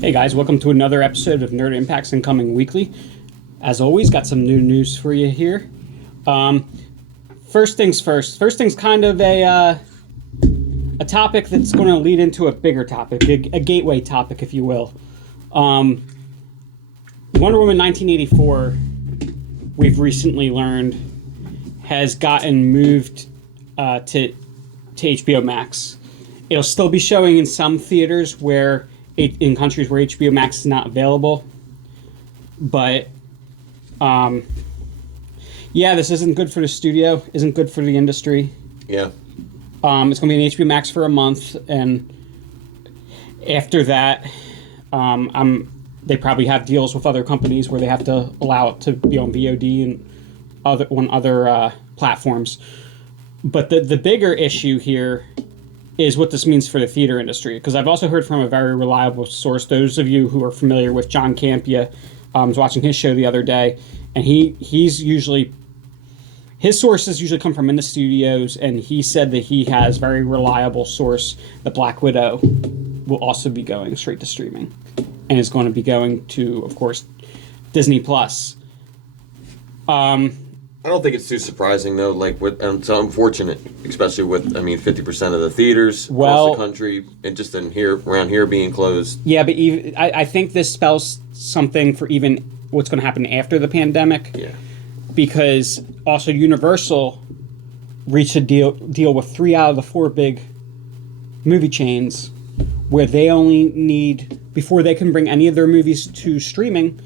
Hey guys, welcome to another episode of Nerd Impacts Incoming Weekly. As always, got some new news for you here. First things first. First thing's kind of a topic that's going to lead into a bigger topic, a gateway topic, if you will. Wonder Woman 1984, we've recently learned, has gotten moved to HBO Max. It'll still be showing in some theaters in countries where HBO Max is not available. But, this isn't good for the studio, isn't good for the industry. Yeah. It's going to be on HBO Max for a month, and after that, they probably have deals with other companies where they have to allow it to be on VOD and other platforms. But the bigger issue here is what this means for the theater industry. Because I've also heard from a very reliable source. Those of you who are familiar with John Campia, I was watching his show the other day, and his sources usually come from in the studios, and he said that he has very reliable source that Black Widow will also be going straight to streaming, and is going to be going to, of course, Disney Plus. I don't think it's too surprising though. It's unfortunate, especially with 50% of the theaters across the country and just around here being closed. Yeah, but I think this spells something for even what's going to happen after the pandemic. Yeah. Because also Universal reached a deal with 3 out of the 4 big movie chains, where they only need, before they can bring any of their movies to streaming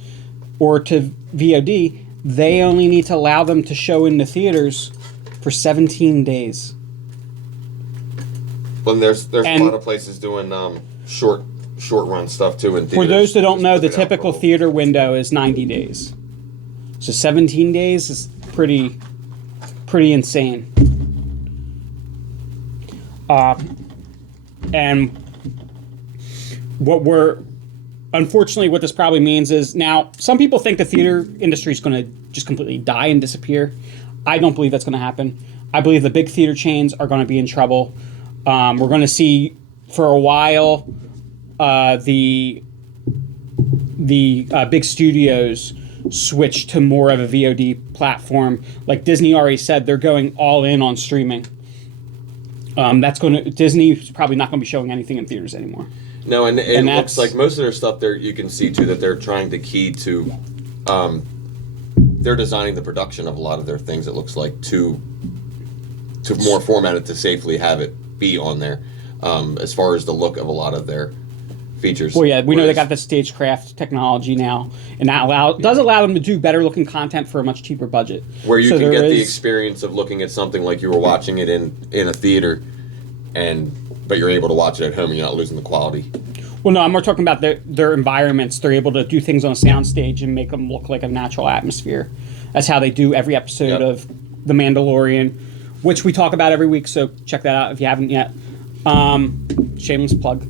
or to VOD, they only need to allow them to show in the theaters for 17 days. Well, there's a lot of places doing short run stuff too in theaters. For those that don't know, the typical theater window is 90 days. So 17 days is pretty insane. And unfortunately, what this probably means is, now, some people think the theater industry is going to just completely die and disappear. I don't believe that's going to happen. I believe the big theater chains are going to be in trouble. We're going to see, for a while, the big studios switch to more of a VOD platform. Like Disney already said, they're going all in on streaming. Disney's probably not going to be showing anything in theaters anymore. No, and it looks like most of their stuff there, you can see too that they're trying to key to, they're designing the production of a lot of their things. It looks like to more formatted to safely have it be on there, as far as the look of a lot of their features. Well, yeah, we know they got the stagecraft technology now, and that does allow them to do better looking content for a much cheaper budget. Where you can get the experience of looking at something like you were watching it in a theater, but you're able to watch it at home and you're not losing the quality. Well, no, I'm more talking about their environments. They're able to do things on a soundstage and make them look like a natural atmosphere. That's how they do every episode of The Mandalorian, which we talk about every week, so check that out if you haven't yet. Shameless plug.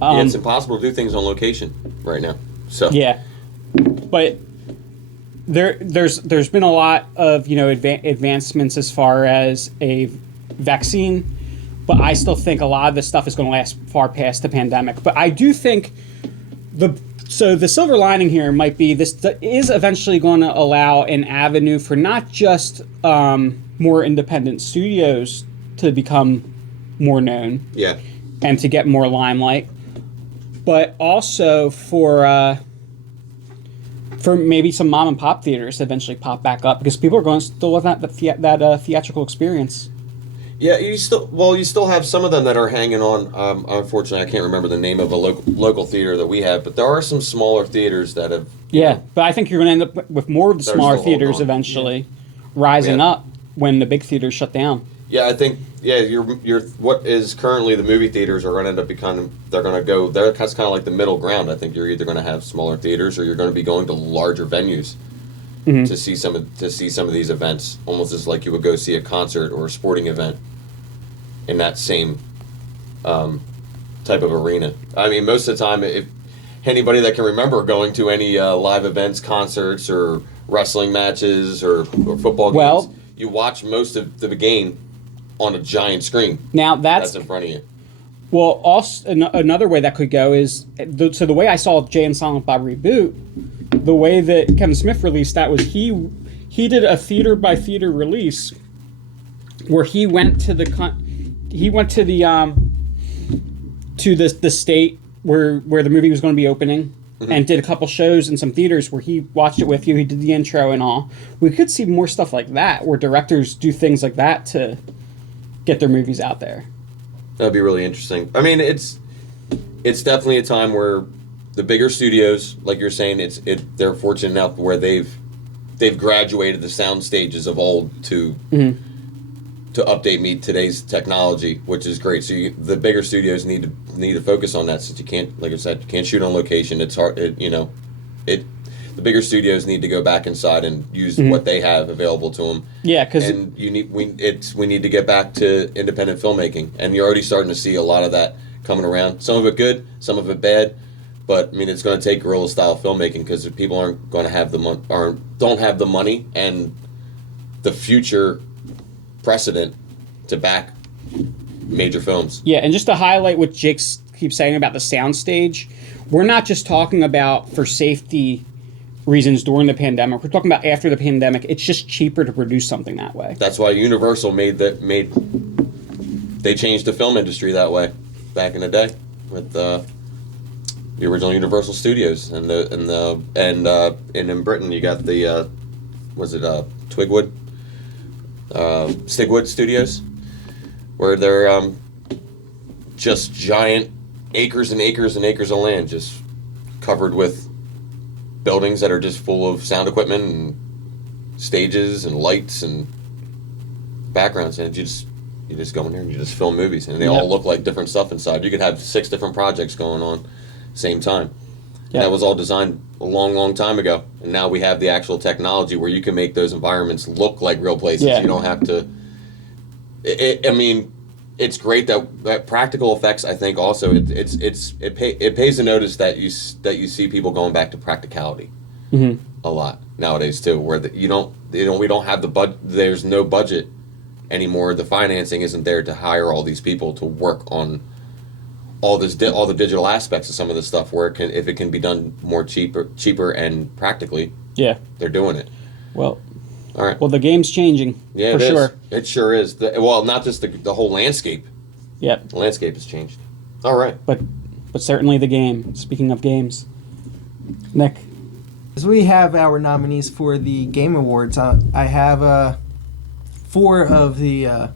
It's impossible to do things on location right now. So yeah, but there's been a lot of advancements as far as a vaccine. But I still think a lot of this stuff is going to last far past the pandemic. But I do think the silver lining here might be this is eventually going to allow an avenue for not just more independent studios to become more known, and to get more limelight, but also for maybe some mom and pop theaters to eventually pop back up, because people are going to still want that theatrical experience. Yeah, you still have some of them that are hanging on. Unfortunately, I can't remember the name of a local theater that we have, but there are some smaller theaters that have. Yeah, but I think you're going to end up with more of the smaller theaters eventually rising up when the big theaters shut down. Yeah, I think you're what is currently the movie theaters are going to end up becoming. They're going to go. That's kind of like the middle ground. I think you're either going to have smaller theaters or you're going to be going to larger venues. Mm-hmm. to see some of these events, almost as like you would go see a concert or a sporting event in that same type of arena. I mean, most of the time, if anybody that can remember going to any live events, concerts, or wrestling matches or football games, you watch most of the game on a giant screen. Now that's in front of you. Well, also another way that could go is so the way I saw Jay and Silent Bob Reboot, the way that Kevin Smith released that was he did a theater by theater release where he went to the state where the movie was going to be opening. Mm-hmm. And did a couple shows in some theaters where he watched it with you. He did the intro and all. We could see more stuff like that, where directors do things like that to get their movies out there. That'd be really interesting. I mean, it's definitely a time where the bigger studios, like you're saying, they're fortunate enough where they've graduated the sound stages of old to update today's technology, which is great. So the bigger studios need to focus on that, since you can't, like I said, you can't shoot on location. It's hard. The bigger studios need to go back inside and use what they have available to them. Yeah, because we need to get back to independent filmmaking, and you're already starting to see a lot of that coming around. Some of it good, some of it bad, but I mean it's going to take guerrilla style filmmaking because people aren't going to have don't have the money and the future precedent to back major films. Yeah, and just to highlight what Jake keeps saying about the soundstage, we're not just talking about for safety reasons during the pandemic. We're talking about after the pandemic. It's just cheaper to produce something that way. That's why Universal they changed the film industry that way back in the day with the original Universal Studios and in Britain you got the Stigwood Studios, where they're just giant acres and acres and acres of land just covered with buildings that are just full of sound equipment and stages and lights and backgrounds, and you just go in here and you just film movies, and they all look like different stuff inside. You could have 6 different projects going on same time. Yeah. That was all designed a long, long time ago, and now we have the actual technology where you can make those environments look like real places. Yeah. You don't have to. I mean, it's great that practical effects. I think also it pays to notice that you see people going back to practicality a lot nowadays too, where we don't have the budget. There's no budget anymore. The financing isn't there to hire all these people to work on all the digital aspects of some of this stuff, where if it can be done more cheaper and practically, they're doing it. Well, all right. Well, the game's changing. Yeah, for sure. It sure is. Not just the whole landscape. Yep. The landscape has changed. All right. But certainly the game. Speaking of games, Nick. As we have our nominees for the Game Awards, I have 4 of the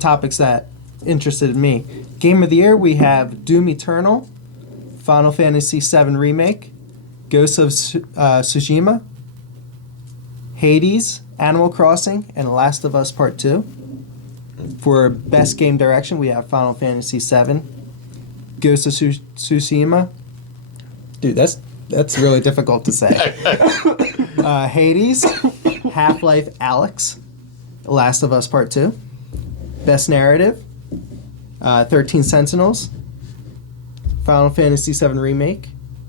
topics that interested me. Game of the Year, we have Doom Eternal, Final Fantasy VII Remake, Ghosts of Tsushima, Hades, Animal Crossing, and Last of Us Part 2. For Best Game Direction, we have Final Fantasy VII, Ghosts of Tsushima. Dude, that's really difficult to say. Hades, Half-Life Alyx, Last of Us Part 2. Best Narrative, 13 Sentinels, Final Fantasy VII Remake,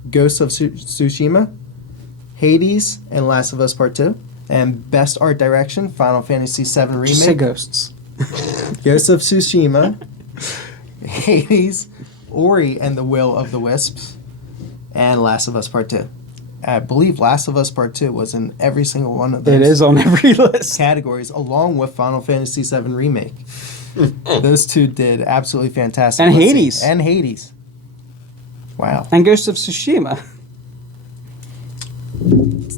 Ghosts of Tsushima, Hades, and Last of Us Part 2. And Best Art Direction, Final Fantasy VII Remake. Just say Ghosts. Ghosts of Tsushima, Hades, Ori and the Will of the Wisps, and Last of Us Part 2. I believe Last of Us Part 2 was in every single one of those. It is on every list. Categories, along with Final Fantasy VII Remake. Those two did absolutely fantastic. And Hades. And Hades. Wow. And Ghosts of Tsushima.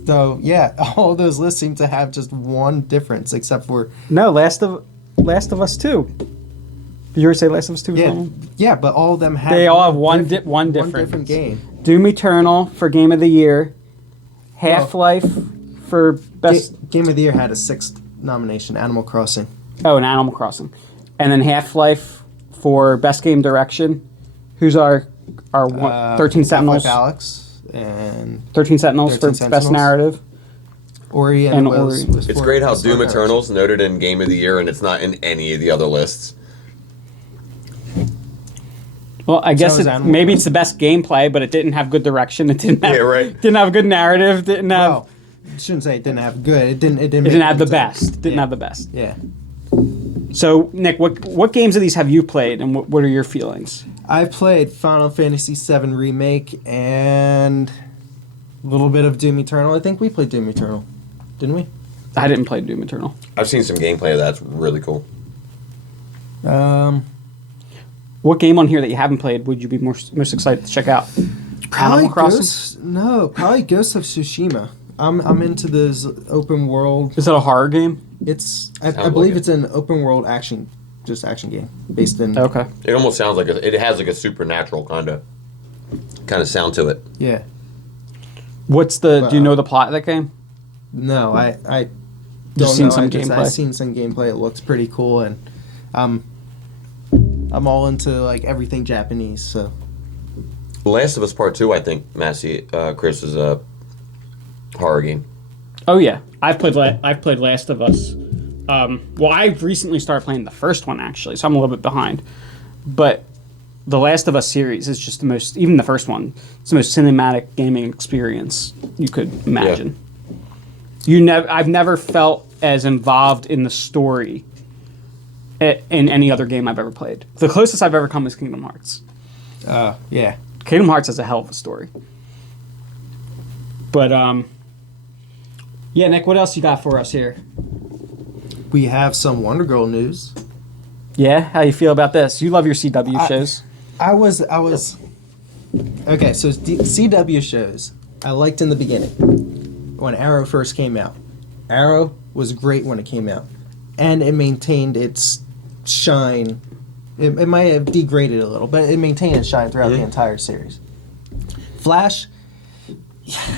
So, yeah, all those lists seem to have just one difference, except for... No, Last of Us 2. Did you already say Last of Us 2? Yeah, but all of them have... They all have one difference. One different game. Doom Eternal for Game of the Year. Half-Life for Best... Game of the Year had a 6th nomination, Animal Crossing. Oh, and Animal Crossing. And then Half-Life for Best Game Direction. Who's our 13 Sentinels? Half-Life Alyx and... 13 Sentinels for Best Narrative. Ori and Ori. It's great how Doom Eternal's noted in Game of the Year and it's not in any of the other lists. Well, I guess maybe it's the best gameplay, but it didn't have good direction. It didn't have, didn't have a good narrative. Didn't have. Well, I shouldn't say it didn't have good. It didn't have the best. Didn't have the best. Yeah. So, Nick, what games of these have you played, and what are your feelings? I played Final Fantasy VII Remake and a little bit of Doom Eternal. I think we played Doom Eternal, didn't we? I didn't play Doom Eternal. I've seen some gameplay of that. It's really cool. What game on here that you haven't played would you be most excited to check out? Probably Animal Crossing? probably Ghost of Tsushima. I'm into this open world. Is that a horror game? I believe it's an open world action game based in. Okay. It almost sounds like it has like a supernatural kind of sound to it. Yeah. Do you know the plot of that game? No, I Just don't seen know. some gameplay? I've seen some gameplay. It looks pretty cool, and I'm all into like everything Japanese. So. Last of Us Part 2, I think, Chris, is a horror game. Oh yeah, I've played Last of Us. Well, I've recently started playing the first one actually, so I'm a little bit behind. But the Last of Us series is just even the first one, it's the most cinematic gaming experience you could imagine. Yeah. I've never felt as involved in the story in any other game I've ever played. The closest I've ever come is Kingdom Hearts. Yeah. Kingdom Hearts has a hell of a story. But yeah, Nick, what else you got for us here? We have some Wonder Girl news. Yeah, how you feel about this? You love your CW shows. I was okay. So CW shows I liked in the beginning when Arrow first came out. Arrow was great when it came out, and it maintained its shine. It might have degraded a little, but it maintained its shine throughout the entire series. Flash,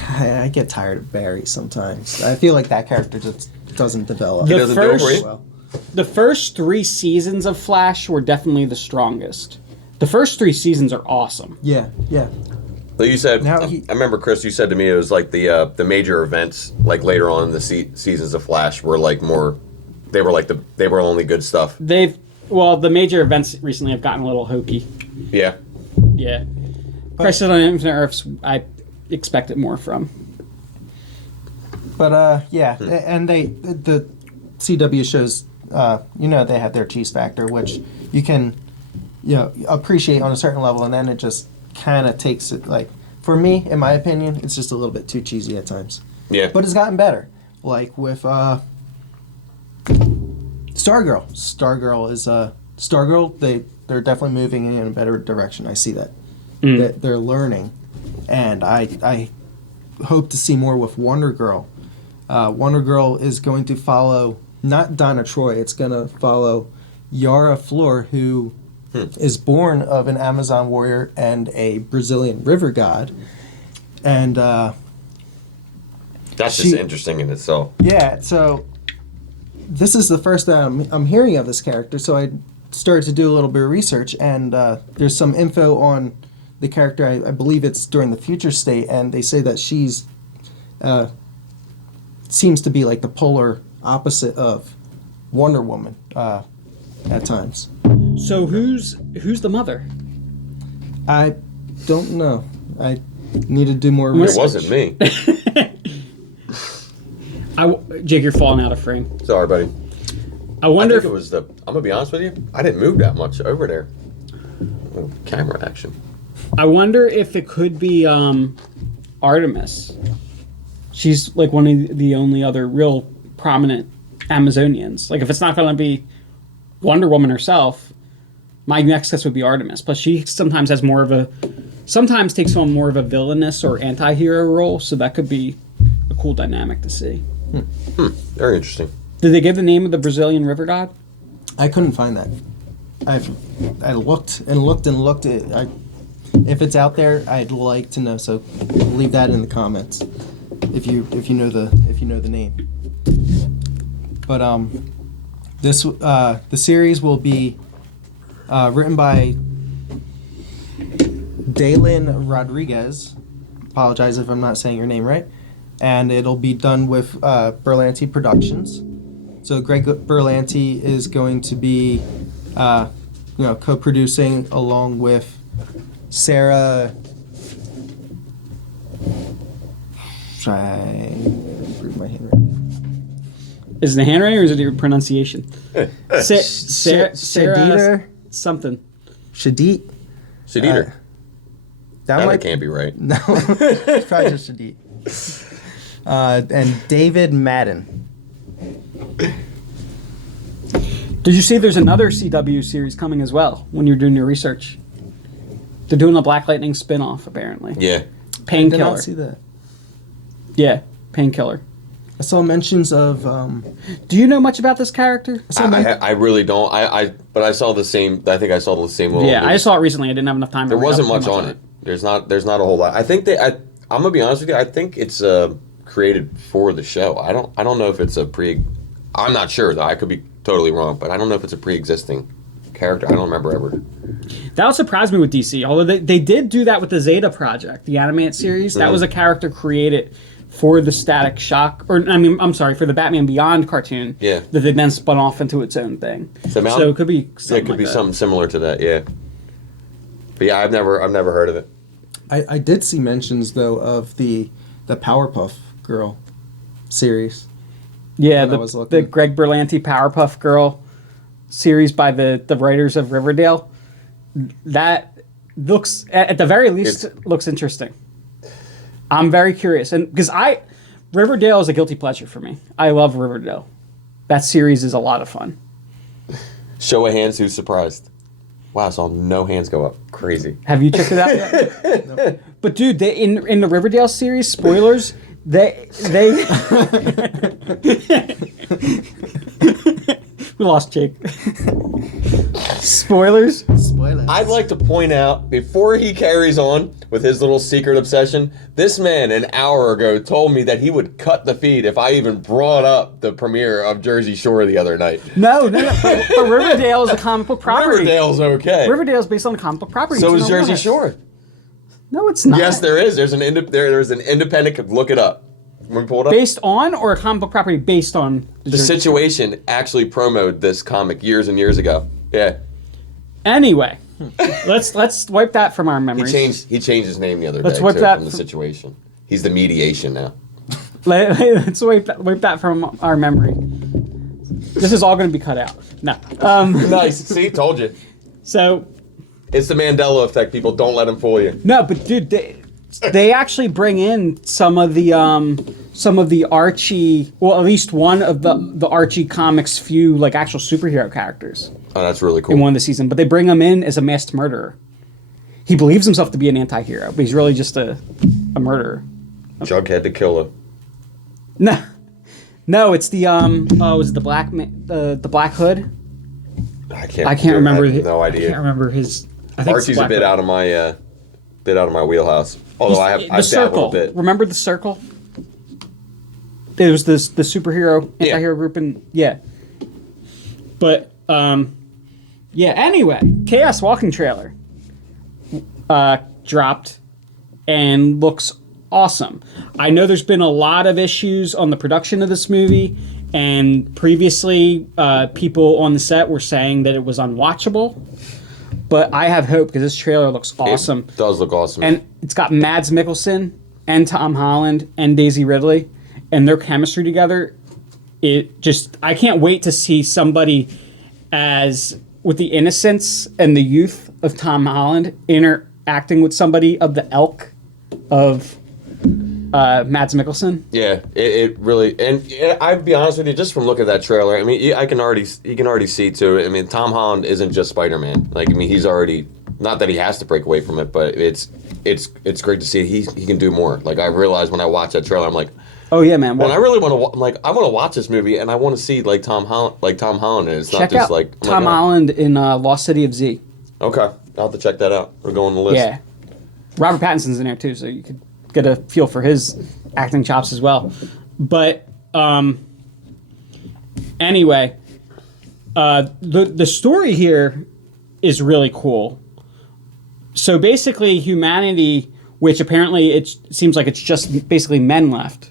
I get tired of Barry sometimes. I feel like that character just doesn't develop. He doesn't do it for you? Well. The first 3 seasons of Flash were definitely the strongest. The first 3 seasons are awesome. Yeah. So you said, Now I remember, Chris, you said to me it was like the major events, like later on in the seasons of Flash, were like more. They were only good stuff. The major events recently have gotten a little hokey. Yeah. Yeah. Crisis on Infinite Earths, I expected more from. But and the CW shows, they have their cheese factor, which you can, appreciate on a certain level, and then it just kind of takes it. Like for me, in my opinion, it's just a little bit too cheesy at times. Yeah. But it's gotten better, like with Stargirl. Stargirl is Stargirl. They're definitely moving in a better direction. I see that. That they're learning, and I hope to see more with Wonder Girl. Wonder Girl is going to follow not Donna Troy. It's going to follow Yara Flor, who is born of an Amazon warrior and a Brazilian river god, and that's just interesting in itself. Yeah, so this is the first time I'm hearing of this character, so I started to do a little bit of research, and there's some info on the character. I believe it's during the future state, and they say that she's seems to be like the polar opposite of Wonder Woman at times. So who's the mother? I don't know. I need to do more research. It wasn't me. Jake, you're falling out of frame. Sorry, buddy. I wonder if it was I'm gonna be honest with you. I didn't move that much over there. Oh, camera action. I wonder if it could be Artemis. She's like one of the only other real prominent Amazonians. Like if it's not going to be Wonder Woman herself, my next guess would be Artemis. But she sometimes takes on more of a villainous or anti-hero role, so that could be a cool dynamic to see. Very interesting. Did they give the name of the Brazilian river god? I couldn't find that. I looked and looked and looked. If it's out there, I'd like to know. So leave that in the comments if you know the name. But the series will be written by Dalen Rodriguez. Apologize if I'm not saying your name right. And it'll be done with Berlanti Productions. So Greg Berlanti is going to be, co-producing along with Sarah. Try read my handwriting. Is it the handwriting or is it your pronunciation? Sarah Shadida? something. Shadid? Shadid. That can't be right. No, it's probably just Shadid. And David Madden. Did you see there's another CW series coming as well when you're doing your research? They're doing a Black Lightning spin-off, apparently. Yeah. I did Painkiller. not see that. Yeah, Painkiller. I saw mentions of. Do you know much about this character? I really don't. But I saw the same. I think I saw the same. Yeah, I saw it recently. I didn't have enough time. There wasn't much on it. There's not a whole lot. I think I'm gonna be honest with you. I think it's created for the show. I don't know if it's a I'm not sure though. I could be totally wrong, but I don't know if it's a pre-existing character. I don't remember ever. That would surprise me with DC. Although they did do that with the Zeta Project, the animated series. That was a character created for the Static Shock, for the Batman Beyond cartoon. Yeah. That they then spun off into its own thing. So it could be something similar to that. Yeah. But yeah, I've never heard of it. I did see mentions though of the Powerpuff Girl series. Yeah, the Greg Berlanti Powerpuff Girl series by the writers of Riverdale. That looks, at the very least, looks interesting. I'm very curious, and because Riverdale is a guilty pleasure for me. I love Riverdale. That series is a lot of fun. Show of hands, who's surprised? Wow, I saw no hands go up. Crazy. Have you checked it out yet? No. But dude, in the Riverdale series, spoilers, they we lost Jake. Spoilers. I'd like to point out, before he carries on with his little secret obsession, this man an hour ago told me that he would cut the feed if I even brought up the premiere of Jersey Shore the other night. No. But Riverdale is a comic book property. Riverdale's okay. Riverdale's based on a comic book property. So is Jersey Shore. No, it's not. Yes, there is. There's an independent. Look it up. When we pull it up. Based on, or a comic book property based on the Situation actually promoted this comic years and years ago. Yeah. Anyway, let's wipe that from our memories. He changed his name the other Let's day wipe that from the Situation. He's the Mediation now. Let's wipe that from our memory. This is all going to be cut out. No. Nice. See, told you. So. It's the Mandela effect. People, don't let him fool you. No, but dude, they actually bring in some of the Archie, well, at least one of the Archie comics few like actual superhero characters. Oh, that's really cool. In one of the seasons, but they bring him in as a masked murderer. He believes himself to be an anti-hero, but he's really just a murderer. Jughead the Killer. No, it's the is it the Black Hood? I can't remember. I have no idea. I can't remember his. I think Archie's a bit out of my wheelhouse. Although I've dabbled a bit. Remember the Circle? It was the superhero anti-hero group, and But anyway, Chaos Walking trailer dropped and looks awesome. I know there's been a lot of issues on the production of this movie, and previously people on the set were saying that it was unwatchable. But I have hope because this trailer looks awesome. It does look awesome. And it's got Mads Mikkelsen and Tom Holland and Daisy Ridley and their chemistry together. I can't wait to see somebody with the innocence and the youth of Tom Holland interacting with somebody of the ilk of Mads Mikkelsen. Yeah, it really, and I'd be honest with you, just from looking at that trailer, I mean, you can already see too. I mean, Tom Holland isn't just Spider-Man. Like, I mean, he's already, not that he has to break away from it, but it's great to see he can do more. Like, I realized when I watched that trailer, I'm like, oh yeah, man. Well, I really want to I want to watch this movie, and I want to see like Tom Holland, and it's not just like Tom Holland in Lost City of Z. Okay, I'll have to check that out. We're going on the list. Yeah, Robert Pattinson's in there too, so you could get a feel for his acting chops as well. But anyway, the story here is really cool. So basically, humanity, which apparently it seems like it's just basically men left,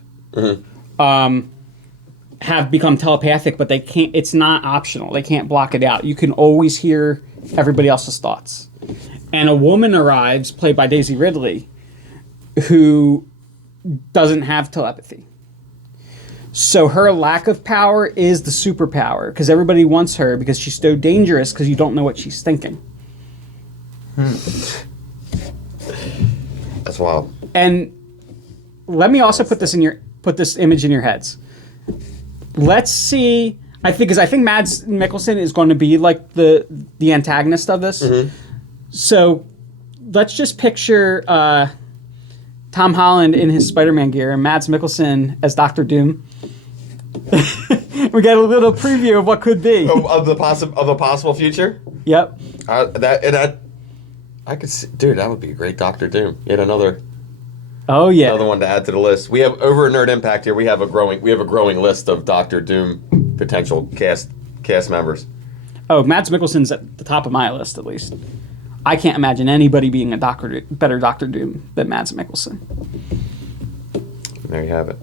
have become telepathic, but they can't. It's not optional. They can't block it out. You can always hear everybody else's thoughts. And a woman arrives, played by Daisy Ridley, who doesn't have telepathy. So her lack of power is the superpower because everybody wants her because she's so dangerous because you don't know what she's thinking. That's wild. And let me also put this image in your heads. Let's see. I think Mads Mikkelsen is going to be like the antagonist of this. So let's just picture Tom Holland in his Spider-Man gear and Mads Mikkelsen as Doctor Doom. We got a little preview of what could be Of a possible future. Yep. I could see, dude. That would be a great Doctor Doom. Yet another one to add to the list. We have over at Nerd Impact here. We have a growing list of Doctor Doom potential cast members. Oh, Mads Mikkelsen's at the top of my list at least. I can't imagine anybody being a better Doctor Doom than Mads Mikkelsen. There you have it.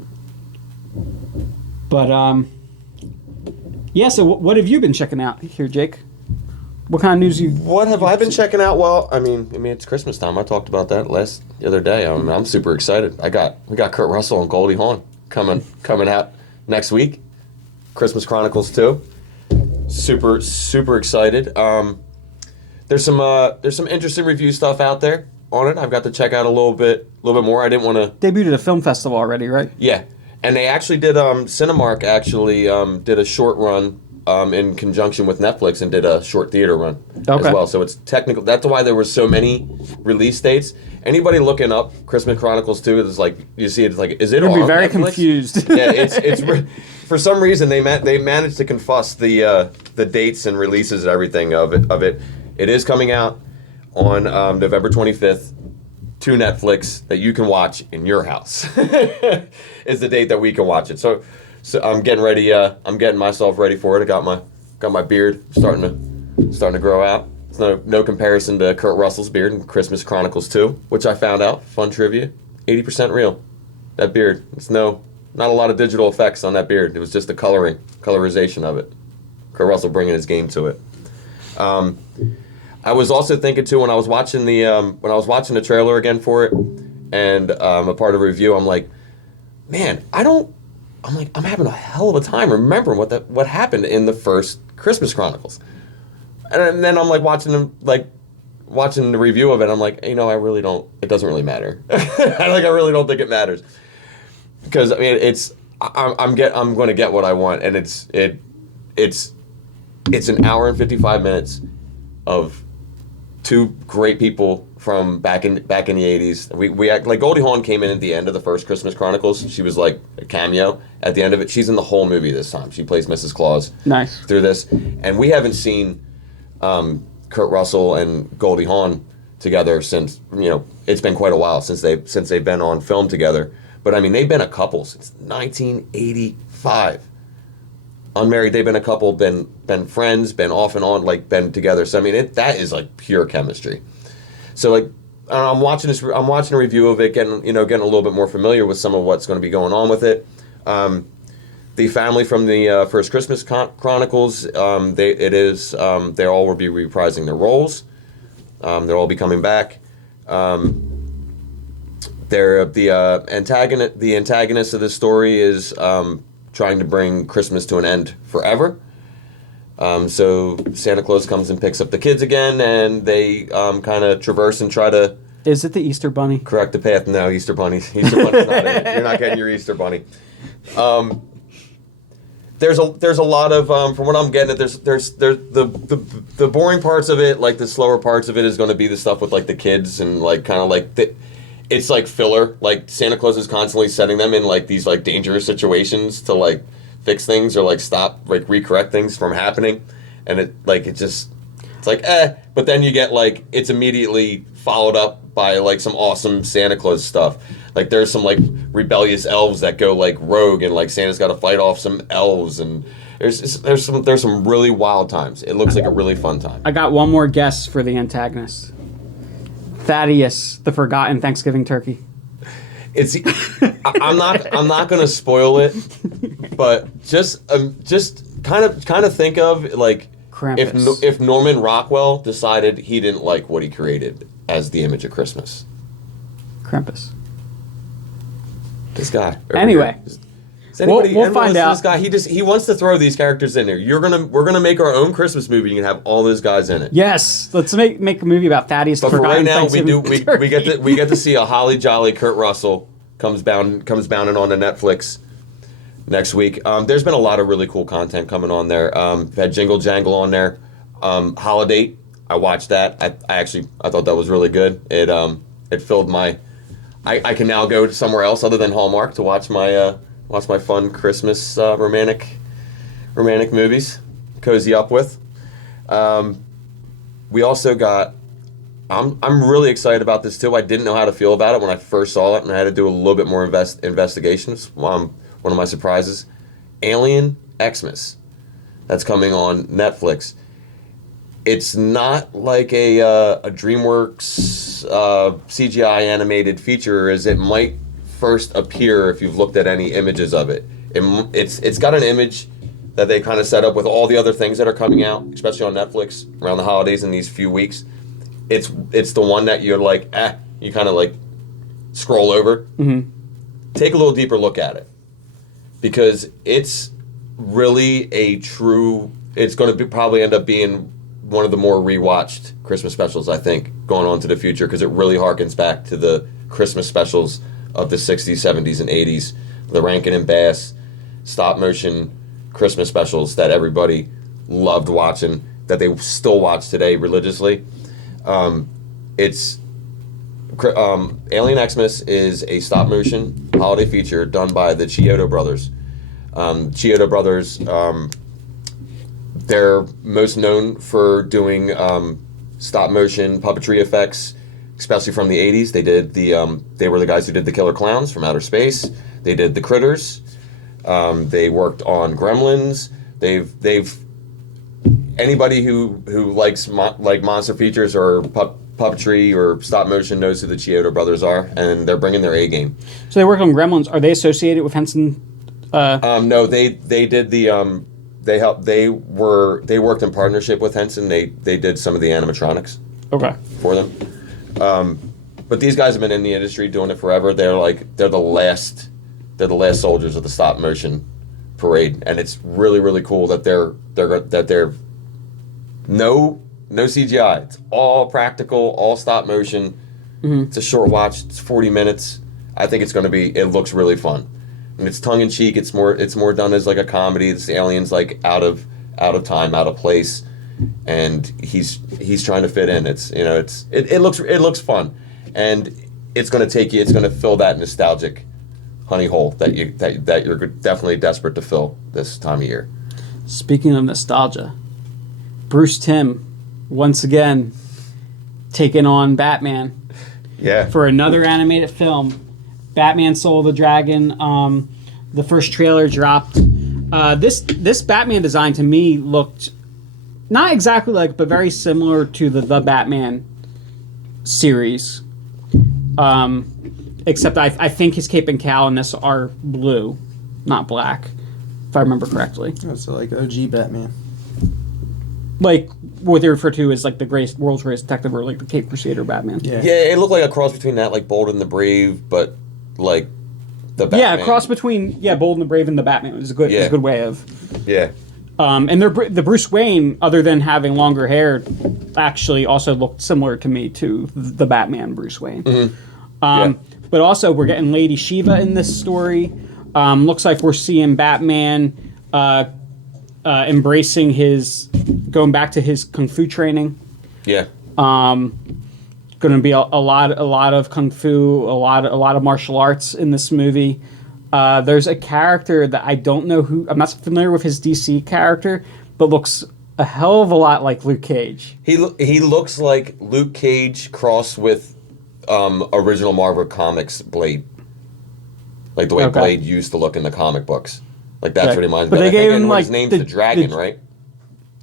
But yeah. So what have you been checking out here, Jake? What kind of news What have I been checking out? Well, I mean, it's Christmas time. I talked about that the other day. I'm super excited. We got Kurt Russell and Goldie Hawn coming out next week. Christmas Chronicles 2. Super excited. There's some interesting review stuff out there on it. I've got to check out a little bit more. I didn't want to debuted at a film festival already, right? Yeah, and they actually did. Cinemark actually did a short run in conjunction with Netflix and did a short theater run as well. So it's technical. That's why there were so many release dates. Anybody looking up Christmas Chronicles 2 is like, you see it's like, is it You're on gonna be very Netflix? confused. Yeah, it's for some reason they managed to confuss the dates and releases and everything of it. It is coming out on November 25th to Netflix that you can watch in your house. Is the date that we can watch it. So I'm getting ready. I'm getting myself ready for it. I got my beard starting to grow out. It's no comparison to Kurt Russell's beard in Christmas Chronicles 2, which I found out. Fun trivia: 80% real. That beard. It's not a lot of digital effects on that beard. It was just the colorization of it. Kurt Russell bringing his game to it. I was also thinking too when I was watching the trailer again for it, and a part of the review, I'm like, man, I'm having a hell of a time remembering what happened in the first Christmas Chronicles, and then I'm like watching the review of it. I'm like, I really don't. It doesn't really matter. I really don't think it matters because I'm going to get what I want, and it's an hour and 55 minutes of two great people from back in the 80s. We act like Goldie Hawn came in at the end of the first Christmas Chronicles. She was like a cameo at the end of it. She's in the whole movie this time. She plays Mrs. Claus. Nice. Through this. And we haven't seen Kurt Russell and Goldie Hawn together since, it's been quite a while since they've been on film together. But they've been a couple since 1985. Unmarried, they've been a couple, been friends, been off and on, been together. So that is pure chemistry. So I'm watching a review of it, getting a little bit more familiar with some of what's going to be going on with it. The family from the first Christmas Chronicles, they all will be reprising their roles. They'll all be coming back. They're the antagonist of this story is trying to bring Christmas to an end forever. So Santa Claus comes and picks up the kids again, and they kind of traverse and try to... Is it the Easter Bunny? Correct the path. No, Easter Bunny's not in it. You're not getting your Easter Bunny. There's a lot of from what I'm getting, there's the boring parts of it, the slower parts of it is going to be the stuff with the kids and it's filler. Santa Claus is constantly setting them in these dangerous situations to fix things or stop recorrect things from happening, and it's but then you get it's immediately followed up by some awesome Santa Claus stuff. There's some rebellious elves that go rogue, and Santa's got to fight off some elves, and there's some really wild times. It looks like a really fun time. I got one more guess for the antagonist. Thaddeus, the forgotten Thanksgiving turkey. I'm not gonna spoil it, but just kind of think of Krampus. if Norman Rockwell decided he didn't like what he created as the image of Christmas. Krampus. This guy. Anyway, Is anybody We'll ever find listen to out. This guy, he wants to throw these characters in there. We're gonna make our own Christmas movie. You can have all those guys in it. Yes, let's make a movie about Thaddeus. But the for right Forgotten now, Thanksgiving we get to see a holly jolly Kurt Russell comes bounding on to Netflix next week. There's been a lot of really cool content coming on there. Had Jingle Jangle on there. Holiday, I watched that. I thought that was really good. It filled my. I can now go somewhere else other than Hallmark to watch my fun Christmas romantic movies, cozy up with. We also got. I'm really excited about this too. I didn't know how to feel about it when I first saw it, and I had to do a little bit more investigations. One of my surprises, Alien Xmas, that's coming on Netflix. It's not like a DreamWorks CGI animated feature as it might first appear if you've looked at any images of it. It's got an image that they kind of set up with all the other things that are coming out, especially on Netflix around the holidays in these few weeks. It's the one that you're like, you kind of like scroll over. Mm-hmm. Take a little deeper look at it, because it's really it's going to probably end up being one of the more rewatched Christmas specials, I think, going on to the future, because it really harkens back to the Christmas specials of the 60s, 70s, and 80s, the Rankin and Bass stop motion Christmas specials that everybody loved watching, that they still watch today religiously. Alien Xmas is a stop motion holiday feature done by the Chiodo brothers. Chiodo brothers, they're most known for doing stop motion puppetry effects, especially from the 80s. They were the guys who did the Killer Clowns from Outer Space. They did the Critters. They worked on Gremlins. They've anybody who likes monster features or puppetry or stop motion knows who the Chiodo brothers are, and they're bringing their A game. So they work on Gremlins. Are they associated with Henson? No, they did the they worked in partnership with Henson. They did some of the animatronics. Okay. For them. But these guys have been in the industry doing it forever. They're the last soldiers of the stop motion parade, and it's really, really cool that they're no CGI. It's all practical, all stop motion. Mm-hmm. It's a short watch. It's 40 minutes. I think it looks really fun. And it's tongue in cheek. It's more done as like a comedy. It's the aliens like out of time, out of place, and he's trying to fit in. It looks fun, and it's going to fill that nostalgic honey hole that you're definitely desperate to fill this time of year. Speaking of nostalgia, Bruce Timm once again taking on Batman. Yeah. For another animated film, Batman Soul of the Dragon. The first trailer dropped. This Batman design to me looked not exactly like, but very similar to the Batman series. Except I think his cape and cowl in this are blue, not black, if I remember correctly. That's like OG Batman. Like what they refer to as like the world's greatest detective, or like the Cape Crusader Batman. Yeah, it looked like a cross between that, like Bold and the Brave, but like the Batman. Yeah, a cross between Bold and the Brave and the Batman is a good way of. Yeah. And the Bruce Wayne, other than having longer hair, actually also looked similar to me to the Batman Bruce Wayne. Mm-hmm. But also we're getting Lady Shiva in this story. Looks like we're seeing Batman embracing going back to his kung fu training. Yeah. Going to be a lot of kung fu, a lot of martial arts in this movie. There's a character that I don't know who. I'm not familiar with his DC character, but looks a hell of a lot like Luke Cage. He looks like Luke Cage crossed with original Marvel Comics Blade, like the way Blade used to look in the comic books. Like that's what he reminds me. But they gave him like his name's the Dragon, right?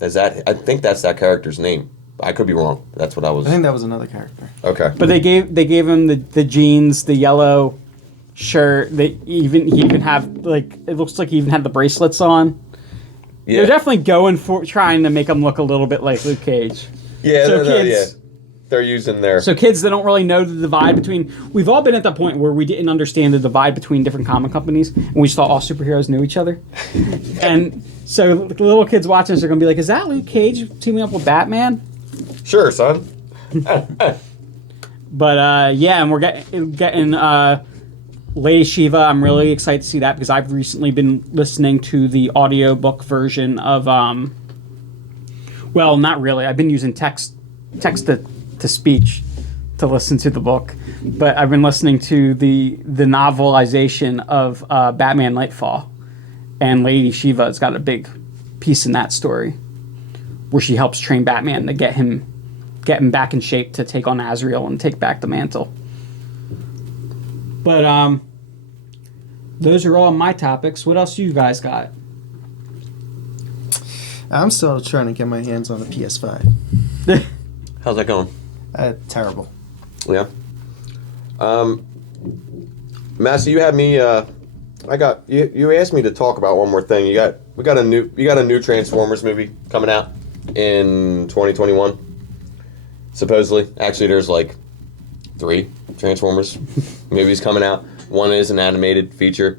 I think that's that character's name. I could be wrong. That's what I was. I think that was another character. Okay. But they gave him the jeans, the yellow shirt. He even have like, it looks like he even had the bracelets on. Yeah. They're definitely going for trying to make him look a little bit like Luke Cage. Yeah. So kids, they're using there. So kids that don't really know the divide between, we've all been at the point where we didn't understand the divide between different comic companies, and we just thought all superheroes knew each other. And so the little kids watching this are going to be like, is that Luke Cage teaming up with Batman? Sure, son. But yeah, and we're getting Lady Shiva. I'm really excited to see that because I've recently been listening to the audiobook version of, well, not really. I've been using text to speech to listen to the book, but I've been listening to the novelization of Batman Nightfall, and Lady Shiva has got a big piece in that story where she helps train Batman to get him back in shape to take on Azrael and take back the mantle. But those are all my topics. What else you guys got? I'm still trying to get my hands on the PS5. How's that going? Terrible. Yeah. Massey, you had me. You asked me to talk about one more thing. We got a new Transformers movie coming out in 2021. Supposedly, actually, there's like 3 Transformers movies coming out. One is an animated feature.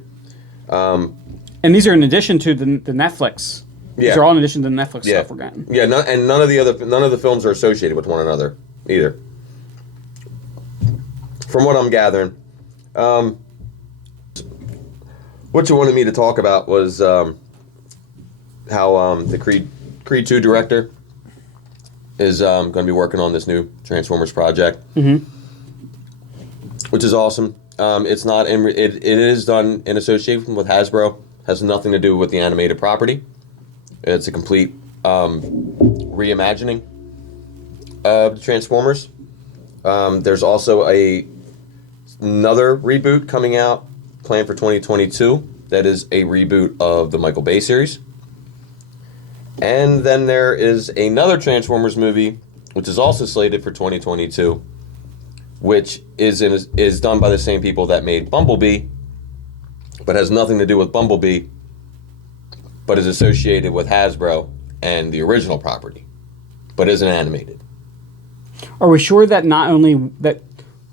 And these are in addition to the Netflix. Yeah. These are all in addition to the Netflix stuff we're getting. Yeah, and none of the films are associated with one another either. From what I'm gathering, what you wanted me to talk about was how the Creed 2 director is going to be working on this new Transformers project, which is awesome. It's not it is done in association with Hasbro. Has nothing to do with the animated property. It's a complete reimagining of the Transformers. There's also another reboot coming out planned for 2022 that is a reboot of the Michael Bay series. And then there is another Transformers movie which is also slated for 2022, which is done by the same people that made Bumblebee, but has nothing to do with Bumblebee, but is associated with Hasbro and the original property, but isn't animated. Are we sure that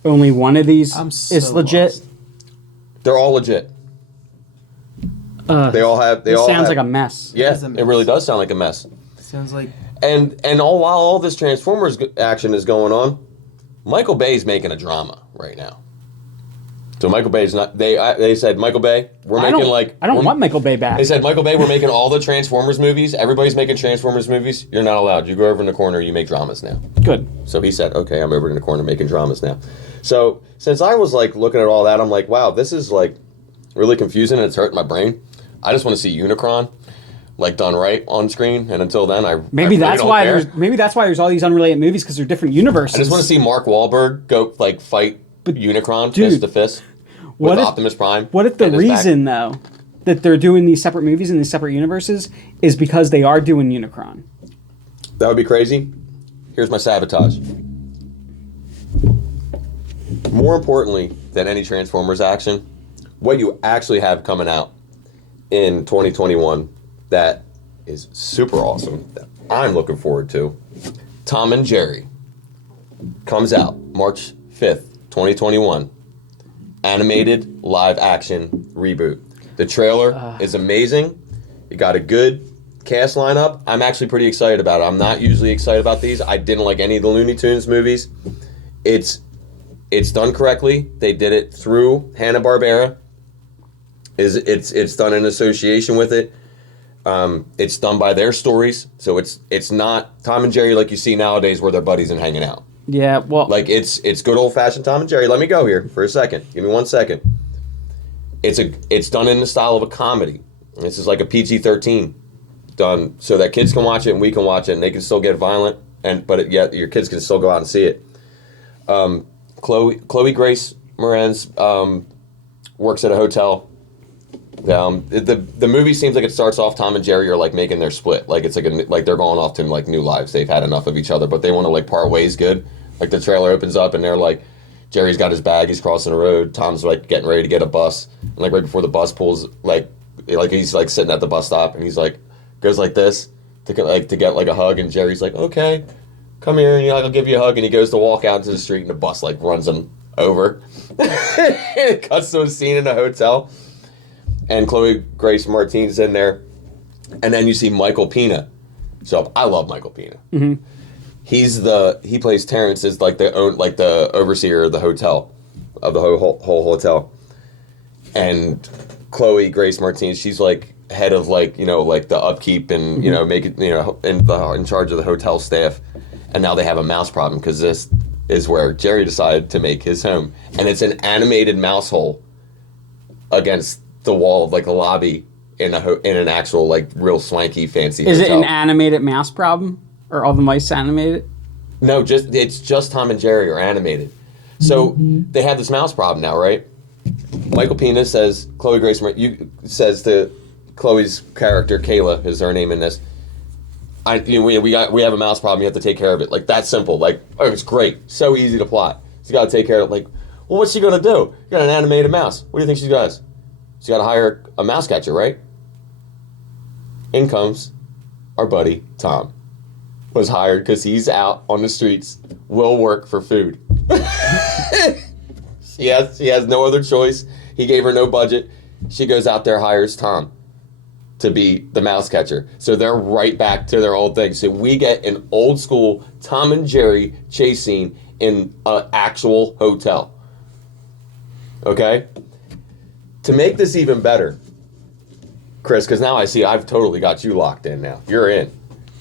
only one of these is legit? Lost. They're all legit. They all have. Sounds like a mess. Yeah, it really does sound like a mess. Sounds like. And while all this Transformers action is going on, Michael Bay's making a drama right now. So Michael Bay's not. They said, Michael Bay, I don't want Michael Bay back. They said, Michael Bay, we're making all the Transformers movies. Everybody's making Transformers movies. You're not allowed. You go over in the corner. You make dramas now. Good. So he said, okay, I'm over in the corner making dramas now. So since I was like looking at all that, I'm like, wow, this is like really confusing and it's hurting my brain. I just want to see Unicron like done right on screen. And until then, maybe that's why there's all these unrelated movies because they're different universes. I just want to see Mark Wahlberg go like fight Unicron fist to fist with Optimus Prime. What if the reason though that they're doing these separate movies in these separate universes is because they are doing Unicron? That would be crazy. Here's my sabotage. More importantly than any Transformers action, what you actually have coming out in 2021 that is super awesome, that I'm looking forward to. Tom and Jerry comes out March 5th, 2021. Animated live action reboot. The trailer is amazing. You got a good cast lineup. I'm actually pretty excited about it. I'm not usually excited about these. I didn't like any of the Looney Tunes movies. It's done correctly. They did it through Hanna-Barbera. It's done in association with it. It's done by their stories, so it's not Tom and Jerry like you see nowadays where they're buddies and hanging out. Yeah, well, like it's good old fashioned Tom and Jerry. Let me go here for a second. Give me 1 second. It's done in the style of a comedy. This is like a PG-13 done so that kids can watch it and we can watch it and they can still get violent but yet your kids can still go out and see it. Chloe Grace Moretz works at a hotel. The movie seems like it starts off Tom and Jerry are like making their split, like it's like they're going off to like new lives. They've had enough of each other, but they want to like part ways good. Like the trailer opens up and they're like, Jerry's got his bag, he's crossing the road. Tom's like getting ready to get a bus, and like right before the bus pulls, like he's like sitting at the bus stop and he's like goes like this to get like a hug, and Jerry's like, okay, come here, and I'll give you a hug. And he goes to walk out into the street, and the bus like runs him over. It cuts to a scene in a hotel, and Chloe Grace Martin's in there, and then you see Michael Pena. So I love Michael Pena. Mm-hmm. He plays Terrence as like the overseer of the hotel, of the whole hotel, and Chloe Grace Martinez, she's like head of like like the upkeep and make it in charge of the hotel staff, and now they have a mouse problem because this is where Jerry decided to make his home, and it's an animated mouse hole against the wall of like a lobby in an actual like real swanky fancy Is hotel. it an animated mouse problem? Or all the mice animated? No, it's just Tom and Jerry are animated. So they have this mouse problem now, right? Michael Pena says, says to Chloe's character, Kayla is her name in this. We have a mouse problem. You have to take care of it. Like that's simple. Like it's great, so easy to plot. She's got to take care of it. Like, well, what's she gonna do? You got an animated mouse. What do you think she does? She got to hire a mouse catcher, right? In comes our buddy Tom. Was hired because he's out on the streets, will work for food. She has no other choice. He gave her no budget. She goes out there, hires Tom to be the mouse catcher. So they're right back to their old thing. So we get an old school Tom and Jerry chase scene in an actual hotel. Okay? To make this even better, Chris, because now I see I've totally got you locked in now. You're in.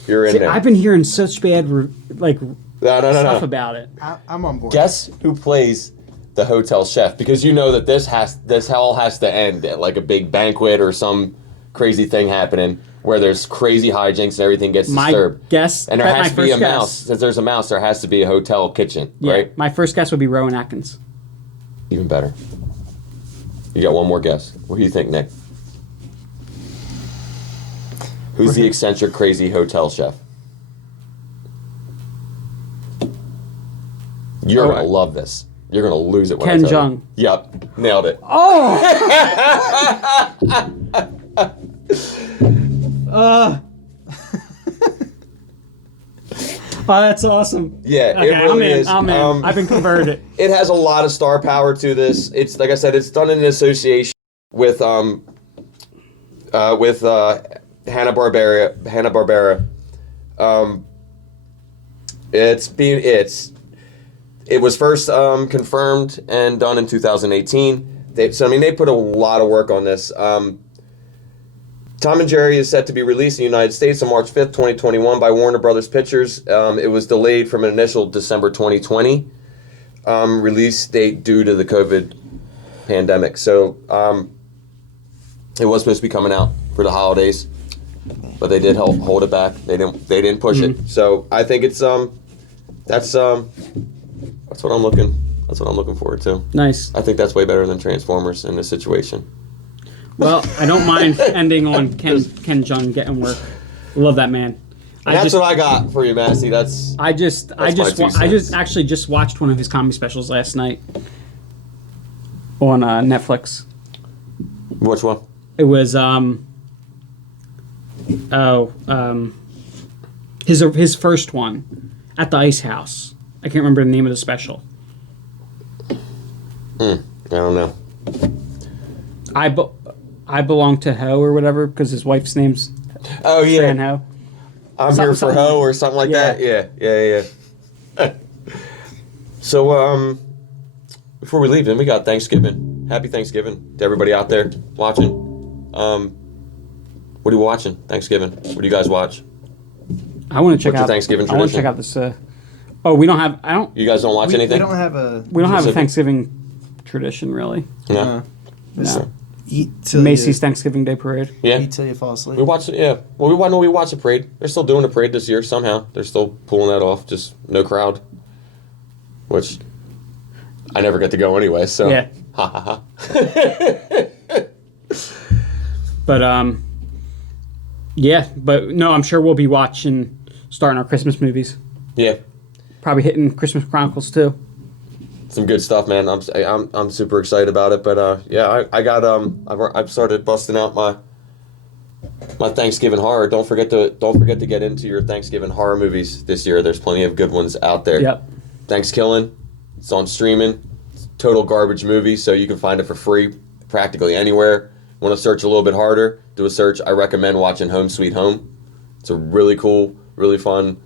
You're in there. I've been hearing such bad stuff No. about it. I'm on board. Guess who plays the hotel chef? Because you know that this all has to end at like a big banquet or some crazy thing happening where there's crazy hijinks and everything gets disturbed. Guess, and there has to be a guess. mouse. Since there's a mouse, there has to be a hotel kitchen, Yeah, right? my first guess would be Rowan Atkins. Even better. You got one more guess. What do you think, Nick? Who's the eccentric, crazy hotel chef? You're going to love this. You're going to lose it when I Ken tell you. Jeong. Yep. Nailed it. Oh! Oh, that's awesome. Yeah, Okay, it really is. I'm in. I've been converted. It has a lot of star power to this. It's like I said, it's done in association with Hanna-Barbera. It was first confirmed and done in 2018. They put a lot of work on this. Tom and Jerry is set to be released in the United States on March 5th, 2021 by Warner Brothers Pictures. It was delayed from an initial December 2020 release date due to the COVID pandemic. So it was supposed to be coming out for the holidays, but they did hold it back. They didn't push it. So I think it's that's what I'm looking forward to. Nice. I think that's way better than Transformers in this situation. Well, I don't mind ending on Ken Jeong getting work. Love that man. That's what I got for you, Massey. I just actually just watched one of his comedy specials last night on Netflix. Which one? It was his first one at the Ice House. I can't remember the name of the special. I don't know. I belong to Ho or whatever because his wife's name's Fran Ho. I'm here for Ho or something like that. Yeah. So before we leave, then we got Thanksgiving. Happy Thanksgiving to everybody out there watching. What are you watching Thanksgiving? What do you guys watch? I want to check What's your out Thanksgiving I want to tradition? check out this. We don't have. I don't. You guys don't watch anything? We don't have a Specific? Thanksgiving tradition really. No. No. eat till Macy's you, Thanksgiving Day Parade. Yeah. eat till you fall asleep. We watch it, yeah. Well, we watch a parade. They're still doing a parade this year somehow. They're still pulling that off. Just no crowd, which I never get to go anyway. So Yeah. ha ha ha. But yeah. But no, I'm sure we'll be starting our Christmas movies. Yeah, Probably hitting Christmas Chronicles too. some good stuff, man. I'm super excited about it. But yeah, I've started busting out my my Thanksgiving horror. Don't forget to get into your Thanksgiving horror movies this year. There's plenty of good ones out there. Yep. Thanksgiving, it's on streaming. It's a total garbage movie, so you can find it for free practically anywhere. Want to search a little bit harder? Do a search. I recommend watching Home Sweet Home. It's a really cool, really fun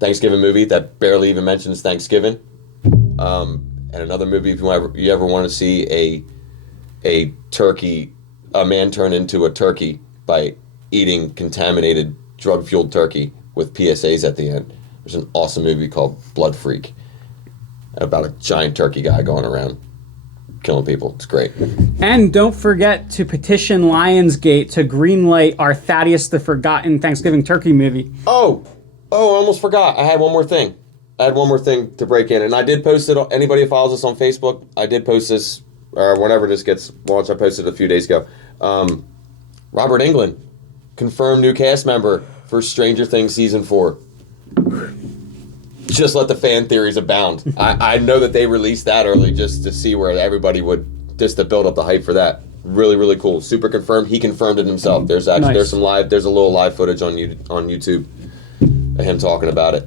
Thanksgiving movie that barely even mentions Thanksgiving. And another movie, if you ever want to see a man turn into a turkey by eating contaminated, drug-fueled turkey with PSAs at the end. There's an awesome movie called Blood Freak about a giant turkey guy going around killing people. It's great. And don't forget to petition Lionsgate to greenlight our Thaddeus the Forgotten Thanksgiving Turkey movie. Oh, I almost forgot. I had one more thing. To break in, and I did post it. Anybody who follows us on Facebook, I did post this, or whenever this gets launched, I posted it a few days ago. Robert Englund, confirmed new cast member for Stranger Things Season 4. Just let the fan theories abound. I know that they released that early just to see where everybody would, just to build up the hype for that. Really, really cool. Super confirmed. He confirmed it himself. There's a little live footage on YouTube of him talking about it.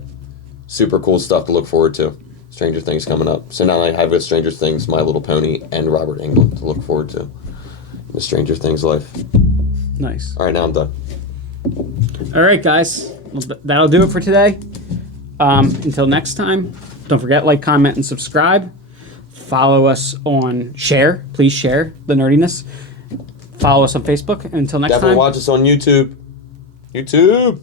Super cool stuff to look forward to. Stranger Things coming up. So now I have with Stranger Things, My Little Pony, and Robert Englund to look forward to in the Stranger Things life. Nice. All right, now I'm done. All right, guys. Well, that'll do it for today. Until next time, don't forget, like, comment, and subscribe. Follow us on share. Please share the nerdiness. Follow us on Facebook. And until next Definitely time. watch us on YouTube. YouTube.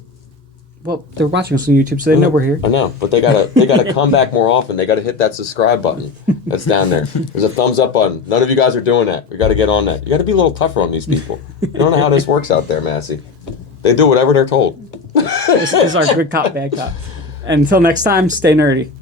Well, they're watching us on YouTube, so they know we're here. I know, but they gotta come back more often. They gotta hit that subscribe button that's down there. There's a thumbs up button. None of you guys are doing that. We gotta get on that. You gotta be a little tougher on these people. You don't know how this works out there, Massey. They do whatever they're told. This is our good cop, bad cop. And until next time, stay nerdy.